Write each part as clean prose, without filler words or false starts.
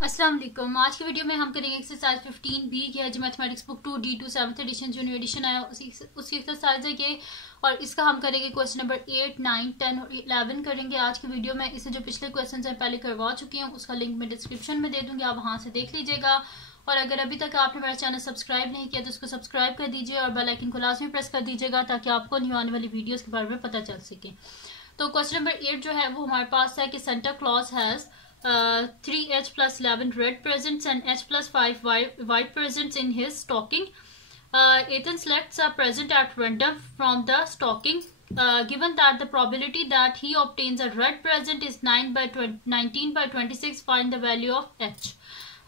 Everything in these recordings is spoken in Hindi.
अस्सलाम वालेकुम। आज की वीडियो में हम करेंगे एक्सरसाइज 15 बी की है जो mathematics book 2 D2 7th edition जो न्यू एडिशन आया उसकी एक्सरसाइज है ये, और इसका हम करेंगे क्वेश्चन नंबर 8, 9, 10 और 11 करेंगे आज की वीडियो में। इसे जो पिछले क्वेश्चन है पहले करवा चुकी हूँ, उसका लिंक मैं डिस्क्रिप्शन में दे दूंगी, आप वहां से देख लीजिएगा। और अगर अभी तक आपने मेरा चैनल सब्सक्राइब नहीं किया तो उसको सब्सक्राइब कर दीजिए और बेल आइकन को लाजमी प्रेस कर दीजिएगा ताकि आपको न्यू आने वाली वीडियोस के बारे में पता चल सके। तो क्वेश्चन नंबर 8 जो है वो हमारे पास है कि Santa Claus has 3h plus 11 red presents and h plus 5 white presents in his stocking. Ethan selects a present at random from the stocking. Given that the probability that he obtains a red present is 19 by 26, find the value of h.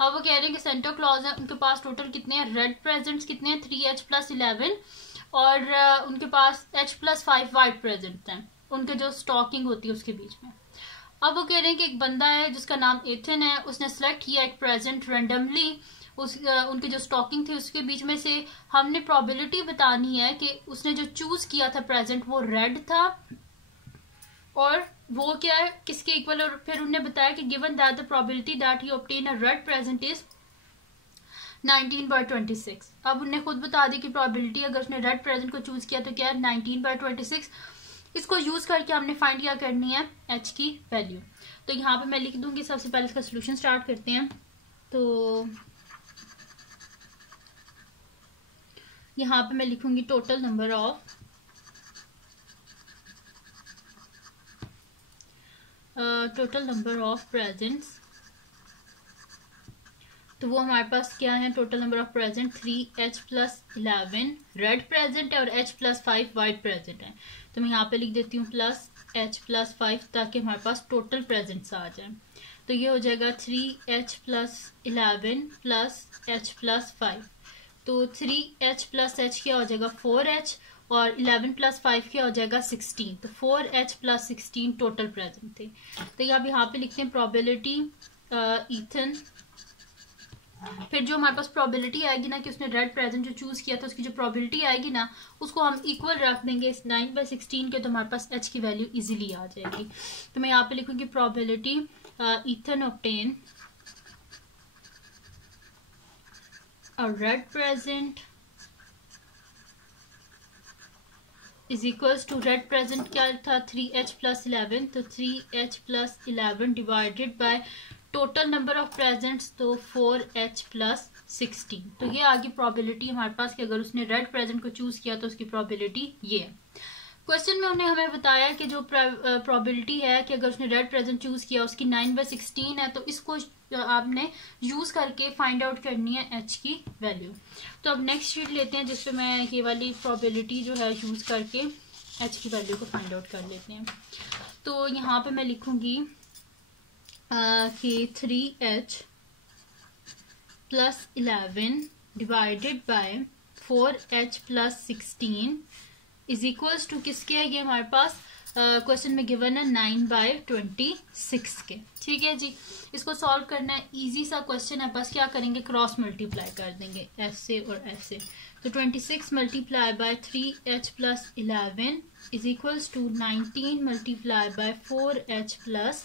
अब वो कह रहे हैं कि सेंटा क्लॉज है, उनके पास टोटल कितने हैं रेड प्रेजेंट्स, कितने हैं 3h plus 11, और उनके पास h plus 5 वाइट प्रेजेंट्स हैं उनके जो स्टॉकिंग होती है उसके बीच में। अब वो कह रहे हैं कि एक बंदा है जिसका नाम एथन है, उसने सेलेक्ट किया एक प्रेजेंट रेंडमली, उनके जो स्टॉकिंग थे उसके बीच में से हमने प्रोबेबिलिटी बतानी है कि उसने जो चूज किया था प्रेजेंट वो रेड था और वो क्या है किसके इक्वल। और फिर उन्होंने बताया कि given that the probability that he obtain a red present is 19 by 26। अब उन्होंने खुद बता दी कि प्रोबेबिलिटी अगर उसने रेड प्रेजेंट को चूज किया तो क्या है 19 by 26। इसको यूज करके हमने फाइंड क्या करनी है h की वैल्यू। तो यहाँ पे मैं लिख दूंगी, सबसे पहले इसका सोल्यूशन स्टार्ट करते हैं। तो यहाँ पे मैं लिखूंगी टोटल नंबर ऑफ प्रेजेंट्स। तो वो हमारे पास क्या है, total number of present 3h plus 11 red present है और h plus 5 वाइट प्रेजेंट है। तो मैं यहाँ पे लिख देती हूँ प्लस h plus 5 ताकि हमारे पास टोटल प्रेजेंट्स आ जाए। तो ये हो जाएगा 3h plus 11 plus h plus 5। तो 3h plus h क्या हो जाएगा 4h और 11 plus 5 क्या हो जाएगा 16। तो 4h plus 16 टोटल प्रेजेंट थे। तो यहाँ पे लिखते हैं प्रोबेबिलिटी ईथन। फिर जो हमारे पास प्रोबेबिलिटी आएगी ना कि उसने रेड प्रेजेंट जो चूज किया था उसकी जो प्रोबेबिलिटी आएगी ना उसको हम इक्वल रख देंगे इस 9 by 16 के, तो हमारे पास h की वैल्यू इजीली आ जाएगी। तो मैं यहाँ पे लिखूंगी probability Ethan obtain a red present is equals to red present क्या था 3h plus 11, तो 3h plus 11 divided by total number of presents तो 4h plus 16। तो ये आगे प्रोबेबिलिटी हमारे पास कि अगर उसने रेड प्रेजेंट को चूज किया तो उसकी प्रोबेबिलिटी ये है। क्वेश्चन में उन्हें हमें बताया कि जो प्रोबेबिलिटी है कि अगर उसने रेड प्रेजेंट चूज किया उसकी 9 by 16 है, तो इसको आपने यूज करके फाइंड आउट करनी है h की वैल्यू। तो अब नेक्स्ट शीट लेते हैं जिसपे मैं ये वाली प्रोबेबिलिटी जो है यूज करके h की वैल्यू को फाइंड आउट कर लेते हैं। तो यहाँ पे मैं लिखूंगी कि 3h plus 11 divided by 4h plus 16 is equals to किसके है, ये हमारे पास क्वेश्चन में गिवन है 9 by 26 के। ठीक है जी, इसको सॉल्व करना है, इजी सा क्वेश्चन है, बस क्या करेंगे क्रॉस मल्टीप्लाई कर देंगे ऐसे और ऐसे। तो 26 multiply by 3h plus 11 is equals to 19 multiply by 4h plus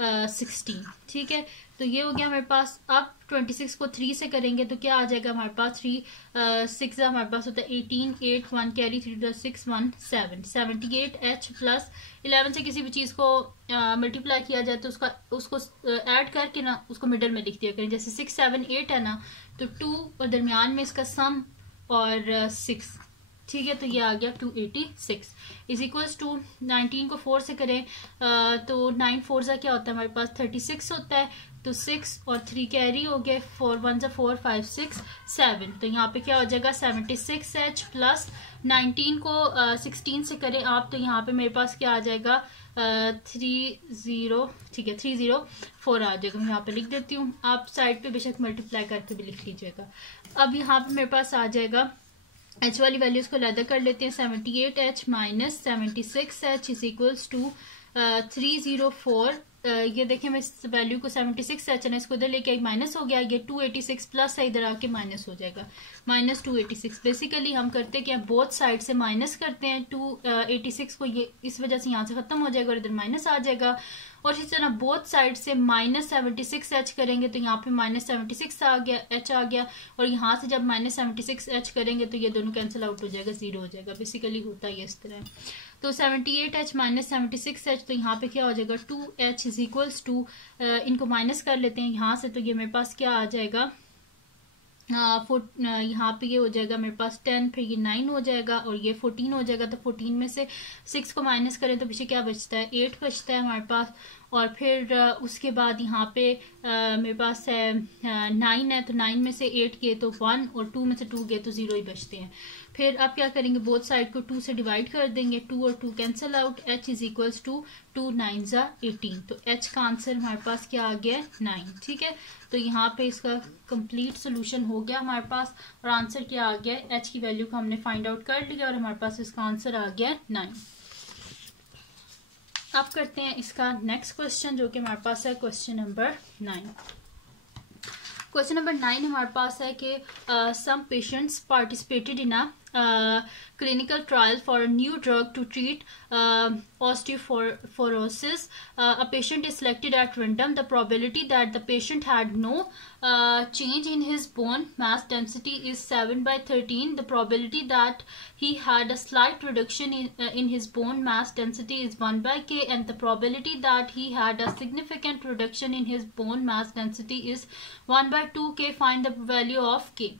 16। ठीक है, तो ये हो गया हमारे पास। अब 26 को 3 से करेंगे तो क्या आ जाएगा हमारे पास 6 हमारे पास होता है 18, 8 1 कैरी 3 6 1 7 78h plus 11 से किसी भी चीज को मल्टीप्लाई किया जाए तो उसको ऐड करके ना उसको मिडल में लिख दिया करें। जैसे 6 7 8 है ना, तो 2 और दरमियान में इसका सम और 6। ठीक है, तो ये आ गया 286 इज इक्वल्स टू 19 को 4 से करें तो 9 4 सा क्या होता है हमारे पास 36 होता है। तो 6 और 3 कैरी हो गए, 4 1 4 5 6 7। तो यहाँ पे क्या हो जाएगा 76h प्लस 19 को 16 से करें आप, तो यहाँ पे मेरे पास क्या आ जाएगा 30। ठीक है 304 आ जाएगा। मैं यहाँ पे लिख देती हूँ, आप साइड पे बेशक मल्टीप्लाई करके भी लिख लीजिएगा। अब यहाँ पे मेरे पास आ जाएगा h वाली वैल्यूज को अलग कर लेते हैं। 78h minus 76h is equals to 304 ये देखें मैं इस वैल्यू को 76 एच है इसको इधर लेके आई माइनस हो गया, ये 286 प्लस है इधर आके माइनस हो जाएगा, माइनस 286। बेसिकली हम करते क्या बोथ साइड से माइनस करते हैं 286 को, ये इस वजह से यहाँ से खत्म हो जाएगा और इधर माइनस आ जाएगा। और इसी तरह बोथ साइड से माइनस 76 एच करेंगे तो यहाँ पे माइनस 76 आ गया, एच आ गया, और यहाँ से जब माइनस 76 एच करेंगे तो ये दोनों कैंसिल आउट हो जाएगा, जीरो हो जाएगा। बेसिकली होता है इस तरह। तो 78H माइनस 76H, तो यहाँ पे क्या हो जाएगा 2H इज इक्वल्स टू, इनको माइनस कर लेते हैं यहाँ से, तो ये मेरे पास क्या आ जाएगा, यहाँ पे ये हो जाएगा मेरे पास 10, फिर ये 9 हो जाएगा और ये 14 हो जाएगा। तो 14 में से 6 को माइनस करें तो पीछे क्या बचता है, 8 बचता है हमारे पास। और फिर उसके बाद यहाँ पे मेरे पास है 9 है, तो 9 में से 8 गए तो 1 और 2 में से 2 गए तो 0 ही बचते हैं। फिर आप क्या करेंगे, बोथ साइड को 2 से डिवाइड कर देंगे, 2 और 2 cancel out, h is equals to 2 9 18। तो h का आंसर हमारे पास क्या आ गया 9। ठीक है, तो यहाँ पे इसका कंप्लीट सोल्यूशन हो गया हमारे पास, और आंसर क्या आ गया, h की वैल्यू को हमने फाइंड आउट कर लिया और हमारे पास इसका आंसर आ गया 9। अब करते हैं इसका नेक्स्ट क्वेश्चन, जो कि हमारे पास है क्वेश्चन नंबर 9। क्वेश्चन नंबर 9 हमारे पास है कि some patients participated in a clinical trial for a new drug to treat osteoporosis. A patient is selected at random. The probability that the patient had no change in his bone mass density is 7/13. The probability that he had a slight reduction in his bone mass density is 1/k, and the probability that he had a significant reduction in his bone mass density is 1/2k. Find the value of k.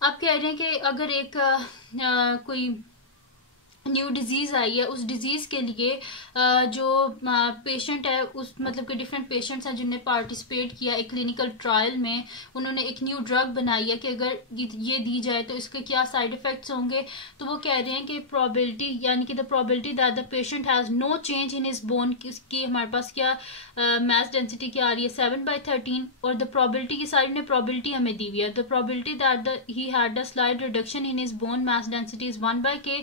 आप कह रहे हैं कि अगर एक कोई न्यू डिजीज आई है, उस डिजीज के लिए जो पेशेंट है, उस मतलब कि डिफरेंट पेशेंट्स हैं जिन्होंने पार्टिसिपेट किया एक क्लिनिकल ट्रायल में, उन्होंने एक न्यू ड्रग बनाई है कि अगर ये दी जाए तो इसके क्या साइड इफेक्ट्स होंगे। तो वो कह रहे हैं कि प्रोबेबिलिटी, यानी कि the probability that the patient has no change in his bone की हमारे पास क्या मास डेंसिटी क्या आ रही है 7/13, और द प्रोबेबिलिटी की साइड में प्रोबेबिलिटी हमें दी हुई है, the probability that he had a slight reduction in his bone mass density is 1/k,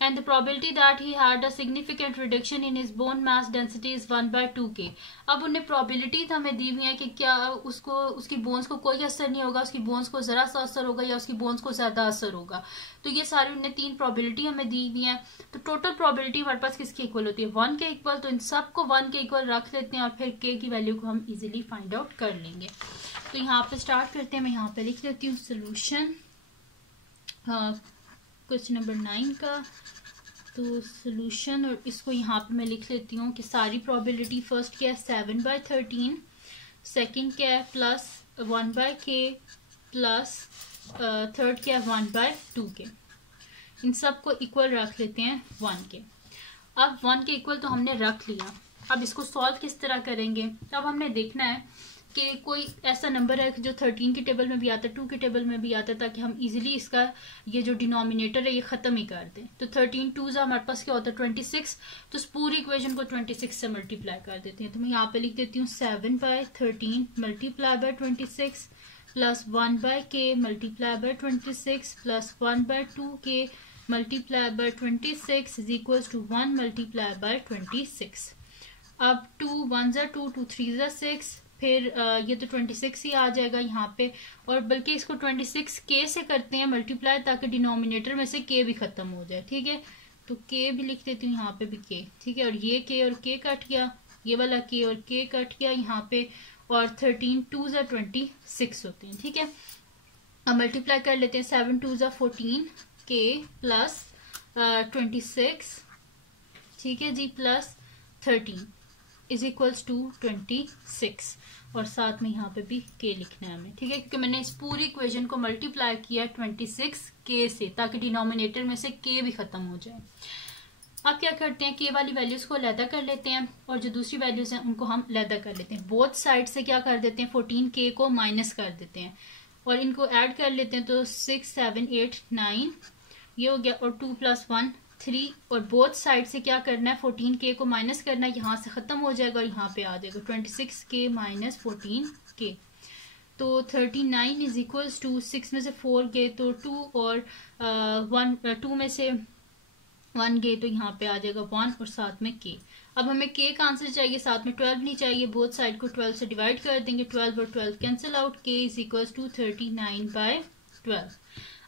and the probability that he had a significant reduction in his bone mass density is 1/2k. अब उन्हें probability हमें दी हुई है कि क्या उसको उसकी बोन्स को कोई असर नहीं होगा, उसकी बोन्स को जरा सा असर होगा या उसकी बोन्स को ज्यादा असर होगा। तो ये सारी उन्हें 3 probability हमें दी हुई है। तो टोटल probability हमारे पास किसके इक्वल होती है 1 के इक्वल। तो इन सबको 1 के इक्वल रख लेते हैं और फिर k की वैल्यू को हम इजिली फाइंड आउट कर लेंगे। तो यहाँ पे स्टार्ट करते हैं, मैं यहाँ पे लिख लेती हूँ सोल्यूशन क्वेश्चन नंबर 9 का। तो सोल्यूशन, और इसको यहाँ पे मैं लिख लेती हूँ कि सारी प्रोबेबिलिटी फर्स्ट क्या है 7/13, सेकंड क्या है प्लस 1/k, प्लस थर्ड क्या है 1/2k। इन सब को इक्वल रख लेते हैं 1 के। अब 1 के इक्वल तो हमने रख लिया, अब इसको सॉल्व किस तरह करेंगे। अब हमने देखना है कि कोई ऐसा नंबर है जो 13 की टेबल में भी आता है, 2 की टेबल में भी आता है, ताकि हम इजीली इसका ये जो डिनोमिनेटर है ये खत्म ही कर दें। तो 13 2 हमारे पास क्या होता है 26, तो इस पूरी इक्वेशन को 26 से मल्टीप्लाई कर देते हैं। तो मैं यहाँ पे लिख देती हूँ 7/13 multiply by 26 plus 1/k multiply by 26 plus 1/2k multiply by 26 is equal to 1 multiply by 26। अब 2 1 ज़ा 2 2 3 ज़ा 6, फिर ये तो 26 ही आ जाएगा यहाँ पे, और बल्कि इसको 26k से करते हैं मल्टीप्लाई, ताकि डिनोमिनेटर में से k भी खत्म हो जाए। ठीक है, तो k भी लिख देती हूँ यहाँ पे भी k। ठीक है, और ये k और k कट गया, ये वाला k और k कट गया यहाँ पे, और 13 2 ज़ा 26 होते हैं। ठीक है, अब मल्टीप्लाई कर लेते हैं 7 2 ज़ा 14 k प्लस 26, ठीक है जी, प्लस 13 इज इक्वल्स टू 26, और साथ में यहाँ पे भी k लिखना है हमें। ठीक है, क्योंकि मैंने इस पूरी इक्वेशन को मल्टीप्लाई किया 26k से, ताकि डिनोमिनेटर में से k भी खत्म हो जाए। अब क्या करते हैं, k वाली वैल्यूज को अलहदा कर लेते हैं और जो दूसरी वैल्यूज हैं उनको हम अलहदा कर लेते हैं। बोथ साइड से क्या कर देते हैं 14k को माइनस कर देते हैं और इनको ऐड कर लेते हैं। तो 6 7 8 9 ये हो गया, और 2 + 1 3, और बोथ साइड से क्या करना है 14k को माइनस करना है, यहाँ से खत्म हो जाएगा और यहाँ पे आ जाएगा 26k माइनस 14k। तो 39 इज इक्वल्स टू 6 में से 4 गए तो 2 और 2 में से 1 गए तो यहाँ पे आ जाएगा 1 और साथ में k। अब हमें के का आंसर चाहिए, साथ में 12 नहीं चाहिए, बोथ साइड को 12 से डिवाइड कर देंगे, 12 और 12 कैंसिल आउट, के इज इक्वल टू 39/12।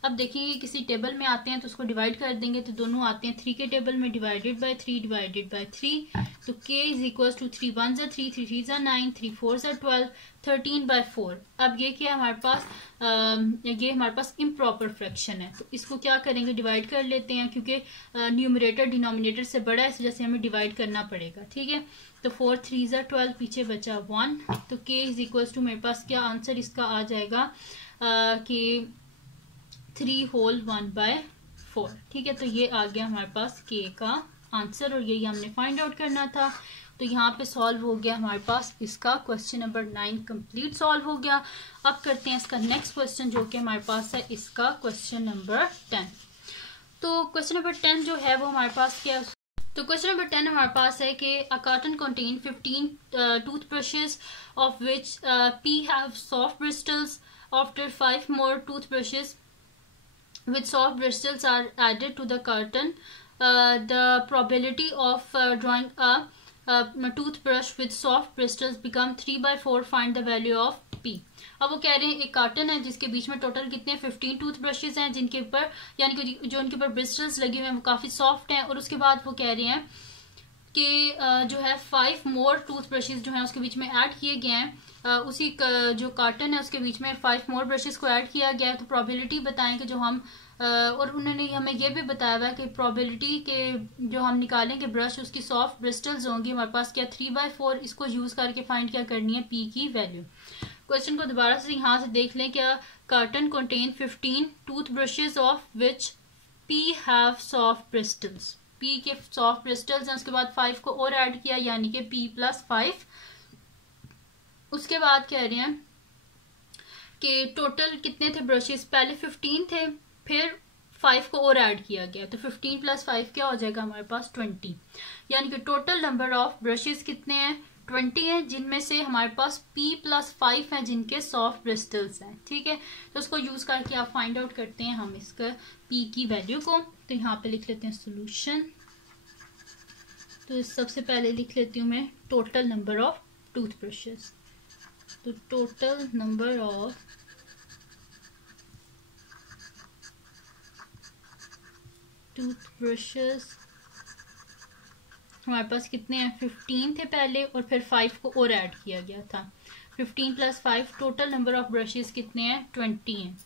अब देखिए किसी टेबल में आते हैं तो उसको डिवाइड कर देंगे तो दोनों आते हैं 3 के टेबल में, डिवाइडेड बाय 3 तो k इज इक्वल टू 3 1 जा 3 3 3 जा 9 3 4 जा 12 13/4। अब ये क्या हमारे पास ये हमारे पास इम्प्रॉपर फ्रैक्शन है, तो इसको क्या करेंगे, डिवाइड कर लेते हैं, क्योंकि न्यूमरेटर डिनोमिनेटर से बड़ा है, इस वजह से हमें डिवाइड करना पड़ेगा। ठीक है, तो 4 3 जा 12, पीछे बचा 1, तो k इज इक्वल टू मेरे पास क्या आंसर इसका आ जाएगा कि 3 होल 1/4। ठीक है, तो ये आ गया हमारे पास k का आंसर और यही हमने फाइंड आउट करना था। तो यहाँ पे सॉल्व हो गया हमारे पास इसका क्वेश्चन नंबर 9 कंप्लीट सॉल्व हो गया। अब करते हैं इसका नेक्स्ट क्वेश्चन जो कि हमारे पास है इसका क्वेश्चन नंबर 10। तो क्वेश्चन नंबर 10 जो है वो हमारे पास क्या, तो क्वेश्चन नंबर 10 हमारे पास है कि a carton contain 15 toothbrushes of which p have soft bristles. After 5 more toothbrushes with soft bristles are added to the carton, the probability of drawing a toothbrush with soft bristles become 3/4. Find the value of p। अब वो कह रहे हैं एक कार्टन है जिसके बीच में टोटल कितने 15 टूथब्रशेस हैं, जिनके ऊपर यानी कि जो उनके ऊपर ब्रिस्टल्स लगे हुए हैं वो काफी सॉफ्ट हैं, और उसके बाद वो कह रहे हैं कि जो है 5 more टूथब्रशेस जो है उसके बीच में ऐड किए गए हैं, उसी जो कार्टन है उसके बीच में 5 more ब्रशेस को ऐड किया गया है। तो प्रोबेबिलिटी बताएं कि जो हम और उन्होंने हमें ये भी बताया हुआ है कि प्रोबेबिलिटी के जो हम निकालेंगे ब्रश उसकी सॉफ्ट ब्रिस्टल्स होंगी हमारे पास क्या 3/4। इसको यूज करके फाइंड क्या करनी है, पी की वैल्यू। क्वेश्चन को दोबारा से यहाँ से देख लें, क्या carton contain 15 toothbrushes of which P have soft bristles, P के सॉफ्ट ब्रिस्टल्स हैं, उसके बाद 5 को और ऐड किया यानी कि p+5। उसके बाद कह रहे हैं कि टोटल कितने थे ब्रशेस, पहले 15 थे फिर 5 को और ऐड किया गया, तो 15 + 5 क्या हो जाएगा हमारे पास 20, यानी कि टोटल नंबर ऑफ ब्रशेस कितने हैं 20 हैं, जिनमें से हमारे पास p+5 हैं जिनके सॉफ्ट ब्रिस्टल्स हैं। ठीक है, तो उसको यूज करके आप फाइंड आउट करते हैं हम इसका p की वैल्यू को। तो यहाँ पे लिख लेते हैं सोल्यूशन। तो सबसे पहले लिख लेती हूँ मैं टोटल नंबर ऑफ टूथब्रशेस, तो टोटल नंबर ऑफ टूथब्रशेस हमारे पास कितने हैं 15 थे पहले और फिर 5 को और ऐड किया गया था, 15 + 5 टोटल नंबर ऑफ ब्रशेस कितने हैं 20 हैं।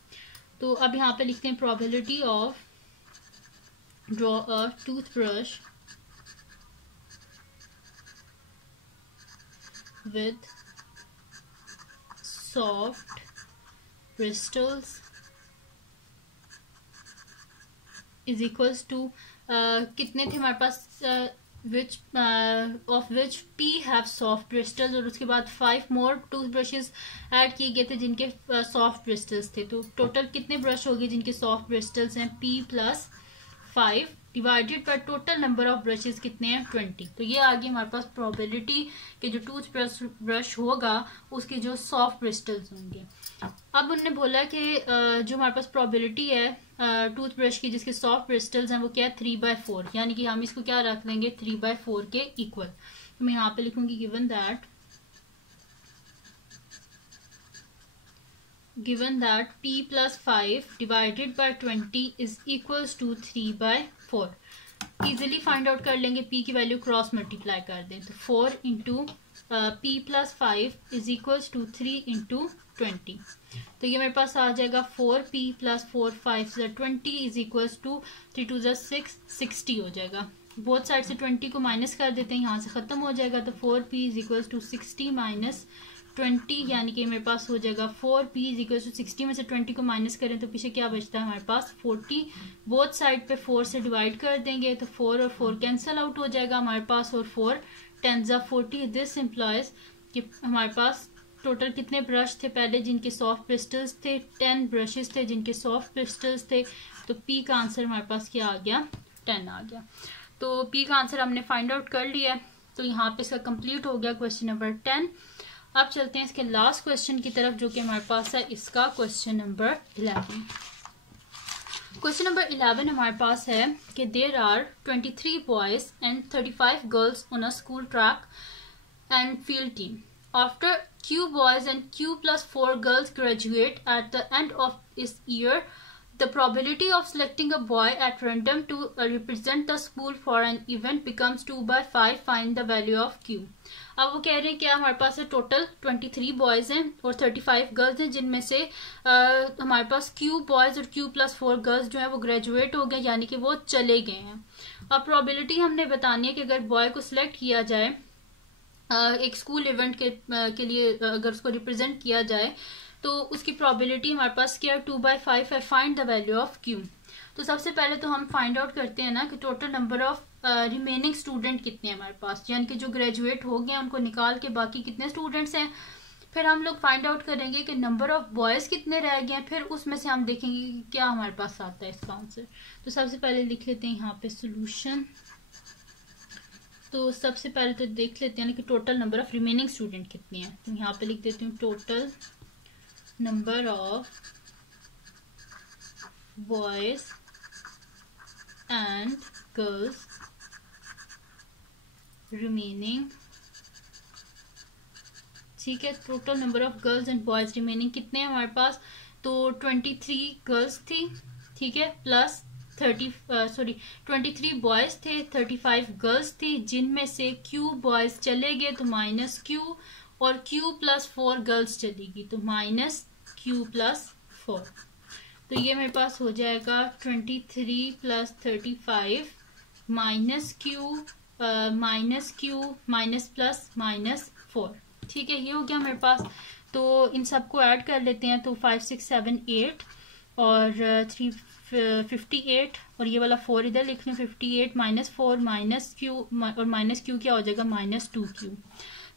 तो अब यहाँ पे लिखते हैं probability of draw a toothbrush with soft bristles is equals to कितने थे हमारे पास which of which p have soft bristles, और उसके बाद 5 more टूथब्रशेस ऐड किए गए थे जिनके सॉफ्ट ब्रिस्टल्स थे। तो टोटल कितने ब्रश हो गए जिनके सॉफ्ट ब्रिस्टल्स हैं p+5 divided by total number of brushes कितने हैं 20। तो ये आ गई हमारे पास प्रोबेबिलिटी कि जो टूथ ब्रश होगा उसके जो सॉफ्ट ब्रिस्टल्स होंगे। अब उन्होंने बोला कि जो हमारे पास प्रोबेबिलिटी है टूथब्रश की जिसके सॉफ्ट ब्रिस्टल्स हैं वो क्या है 3/4, यानी कि हम इसको क्या रख देंगे 3/4 के इक्वल। तो मैं यहाँ पे लिखूंगी given that p+5 divided by 20 is equals to 3/4। Easily find out कर लेंगे, p की वैल्यू क्रॉस मल्टीप्लाई कर दें तो 4 × p+5 इज इक्वल्स टू 3 × 20। तो ये मेरे पास आ जाएगा 4p + 4 5 20 इज इक्वल्स टू 3 2 6 60 हो जाएगा। बोथ साइड से 20 को माइनस कर देते हैं, यहाँ से खत्म हो जाएगा। तो 4p इज इक्वल्स टू 60 - 20 यानी कि मेरे पास हो जाएगा 4p इज इक्वल्स टू 60 में से 20 को माइनस करें तो पीछे क्या बचता है हमारे पास 40। बोथ साइड पे 4 से डिवाइड कर देंगे तो 4 और 4 कैंसिल आउट हो जाएगा हमारे पास, और 4 10 × 40। दिस इम्प्लॉयज कि हमारे पास टोटल कितने ब्रश थे पहले जिनके सॉफ्ट ब्रिस्टल्स थे, 10 ब्रशेस थे जिनके सॉफ्ट ब्रिस्टल्स थे। तो p का आंसर हमारे पास क्या आ गया 10 आ गया। तो p का आंसर हमने फाइंड आउट कर लिया है। तो यहाँ पे इसका कंप्लीट हो गया क्वेश्चन नंबर 10। अब चलते हैं इसके लास्ट क्वेश्चन की तरफ जो कि हमारे पास है इसका क्वेश्चन नंबर 11। क्वेश्चन नंबर 11 हमारे पास है कि there are 23 boys and 35 girls on a school track and field team. After Q boys and Q plus 4 girls graduate at the end of this year, the probability of selecting a boy at random to represent the school for an event becomes 2/5. Find the value of Q. अब वो कह रहे हैं कि हमारे पास टोटल 23 बॉयज हैं और 35 गर्ल्स हैं, जिनमें से हमारे पास Q बॉयज और Q plus 4 गर्ल्स जो है वो ग्रेजुएट हो गए, यानी कि वो चले गए हैं. अब प्रोबेबिलिटी हमने बतानी है कि अगर बॉय को सिलेक्ट किया जाए एक स्कूल इवेंट के लिए, अगर उसको रिप्रेजेंट किया जाए तो उसकी प्रोबेबिलिटी हमारे पास क्या 2/5 है. Find the value of Q. तो सबसे पहले तो हम फाइंड आउट करते हैं ना कि total number of remaining student कितने हैं हमारे पास, यानी कि जो ग्रेजुएट हो गए हैं उनको निकाल के बाकी कितने स्टूडेंट्स हैं. फिर हम लोग फाइंड आउट करेंगे कि नंबर ऑफ बॉयज कितने रह गए हैं, फिर उसमें से हम देखेंगे कि क्या हमारे पास आता है इसका आंसर. तो सबसे पहले लिख लेते हैं यहाँ पे सोल्यूशन. तो सबसे पहले तो देख लेते हैं कि total number of remaining student कितनी है. तो यहाँ पे लिख देती हूँ total number of boys and girls remaining. ठीक है, total number of girls and boys remaining कितने हैं हमारे पास. तो 23 गर्ल्स थी, ठीक है, प्लस 23 बॉयज थे, 35 गर्ल्स थी, जिनमें से Q बॉयज चले गए तो माइनस Q, और Q plus 4 गर्ल्स चलेगी तो माइनस Q plus 4. तो ये मेरे पास हो जाएगा 23 plus 35 minus Q minus plus minus 4. ठीक है, ये हो गया मेरे पास. तो इन सबको ऐड कर लेते हैं. तो 5 6 7 8 और 3 58 और ये वाला 4 इधर लिख लें. 58 माइनस 4 माइनस Q, और माइनस Q क्या हो जाएगा माइनस 2Q.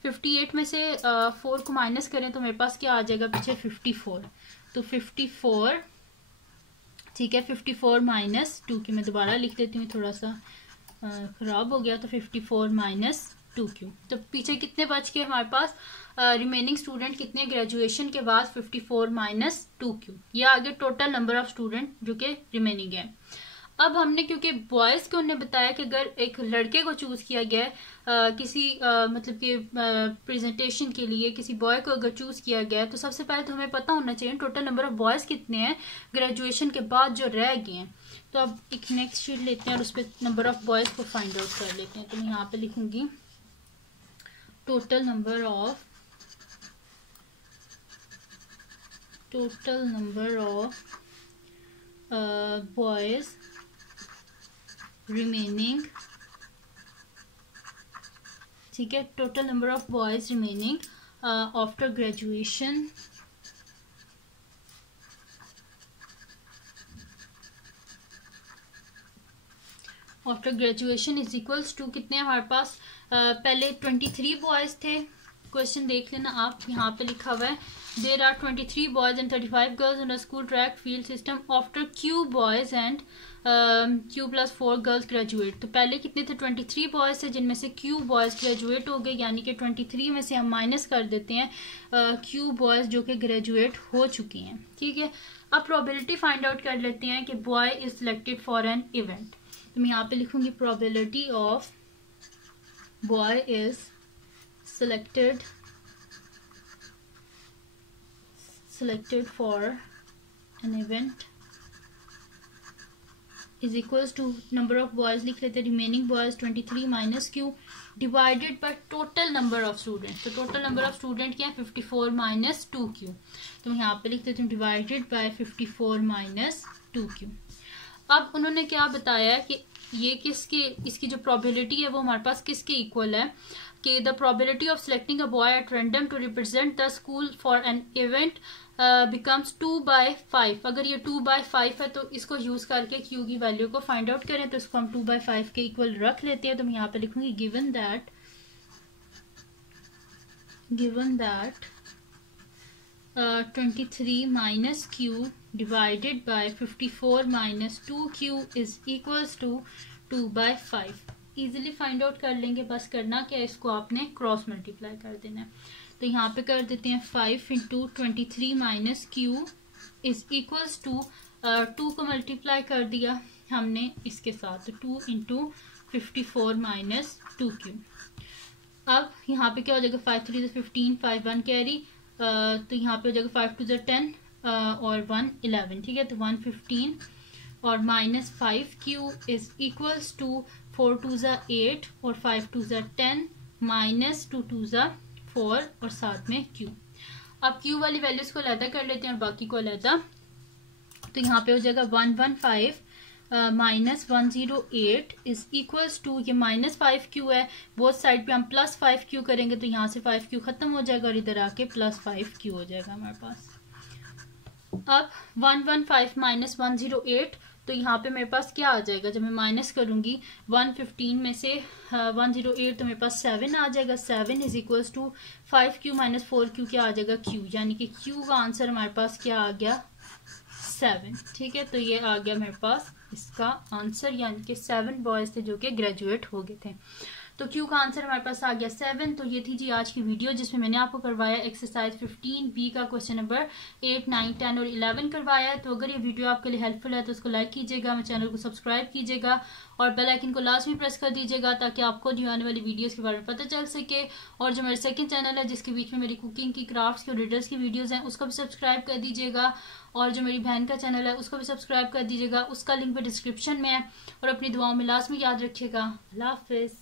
58 में से 4 को माइनस करें तो मेरे पास क्या आ जाएगा पीछे 54. तो 54, ठीक है, 54 माइनस 2Q. मैं दोबारा लिख देती हूँ, थोड़ा सा खराब हो गया. तो 54 माइनस 2Q. तो पीछे कितने बच गए हमारे पास रिमेनिंग स्टूडेंट कितने ग्रेजुएशन के बाद 54 माइनस 2Q. ये आगे टोटल नंबर ऑफ स्टूडेंट जो कि रिमेनिंग है. अब हमने क्योंकि बॉयज को उन्होंने बताया कि अगर एक लड़के को चूज किया गया है किसी मतलब कि प्रेजेंटेशन के लिए, किसी बॉय को अगर चूज किया गया है, तो सबसे पहले तो हमें पता होना चाहिए टोटल नंबर ऑफ बॉयज कितने हैं ग्रेजुएशन के बाद जो रह गए हैं. तो अब एक नेक्स्ट शीट लेते हैं और उस पर नंबर ऑफ बॉयज को फाइंड आउट कर लेते हैं. तो मैं यहाँ पे लिखूंगी total number of boys remaining. ठीक है, total number of boys remaining after graduation is equals to कितने हमारे पास पहले 23 बॉयज थे. क्वेश्चन देख लेना आप, यहाँ पे लिखा हुआ है there are 23 boys and 35 girls in a school track field system after Q boys and Q plus 4 girls graduate. तो पहले कितने थे 23 बॉयज थे, जिनमें से Q बॉयज ग्रेजुएट हो गए, यानी कि 23 में से हम माइनस कर देते हैं Q बॉयज जो कि ग्रेजुएट हो चुके हैं. ठीक है, अब प्रोबेबिलिटी फाइंड आउट कर लेते हैं कि boy is selected for an event. तो मैं यहाँ पे लिखूंगी probability of boy is selected for an event is equals to number of boys लिख लेते, remaining boys 23 minus Q divided by total number of students. तो total number of student क्या है 54 minus 2Q. तो मैं यहाँ पे लिख देती हूँ divided by 54 minus 2Q. अब उन्होंने क्या बताया कि ये इसकी जो probability है वो हमारे पास किसके इक्वल है कि the probability of selecting a boy at random to represent the school for an event becomes 2/5. अगर ये 2/5 है तो इसको यूज करके Q की वैल्यू को फाइंड आउट करें. तो इसको हम 2/5 के इक्वल रख लेते हैं. तो मैं यहाँ पे लिखूंगी given that 23 minus Q divided by 54 minus 2Q is equals to 2/5. Easily find out कर लेंगे. बस करना क्या है, इसको आपने क्रॉस मल्टीप्लाई कर देना है. तो यहाँ पे कर देते हैं 5 into 23 minus Q is equals to 2 को मल्टीप्लाई कर दिया हमने इसके साथ, 2 इंटू 54 माइनस 2q। अब यहाँ पे क्या हो जाएगा, 5 3 15, 5 1 कैरी, तो यहाँ पे हो जाएगा 5 2 10 और 1 11, ठीक है। तो 115 और minus 5q is equals to 4 2 8 और 5 2 10 माइनस 2 2 4 और साथ में q। अब q वाली वैल्यूज को अलहदा कर लेते हैं और बाकी को अलहदा। तो यहाँ पे हो जाएगा 115 माइनस 108 इज इक्वल्स टू, ये माइनस 5q है, बोथ साइड पे हम प्लस 5q करेंगे तो यहाँ से 5q खत्म हो जाएगा और इधर आके प्लस 5q हो जाएगा हमारे पास। अब 115 माइनस 108, तो यहाँ पे मेरे पास क्या आ जाएगा, जब मैं माइनस करूंगी 115 में से 108 तो मेरे पास 7 आ जाएगा। 7 is equals to 5q minus 4q क्या आ जाएगा, q, यानी कि q का आंसर हमारे पास क्या आ गया, 7, ठीक है। तो ये आ गया मेरे पास इसका आंसर, यानी कि 7 बॉयज थे जो कि ग्रेजुएट हो गए थे। तो क्यू का आंसर हमारे पास आ गया 7। तो ये थी जी आज की वीडियो जिसमें मैंने आपको करवाया एक्सरसाइज 15B का क्वेश्चन नंबर 8, 9, 10 और 11 करवाया है। तो अगर ये वीडियो आपके लिए हेल्पफुल है तो उसको लाइक कीजिएगा, मेरे चैनल को सब्सक्राइब कीजिएगा और बेल आइकन को लाजमी प्रेस कर दीजिएगा ताकि आपको जो आने वाली वीडियोस के बारे में पता चल सके। और जो मेरा सेकंड चैनल है जिसके बीच में मेरी कुकिंग की, क्राफ्ट्स की और रिडल्स की वीडियोस हैं उसको भी सब्सक्राइब कर दीजिएगा। और जो मेरी बहन का चैनल है उसको भी सब्सक्राइब कर दीजिएगा, उसका लिंक भी डिस्क्रिप्शन में है। और अपनी दुआओं में लाजमी याद रखिएगा। अल्लाह हाफिज।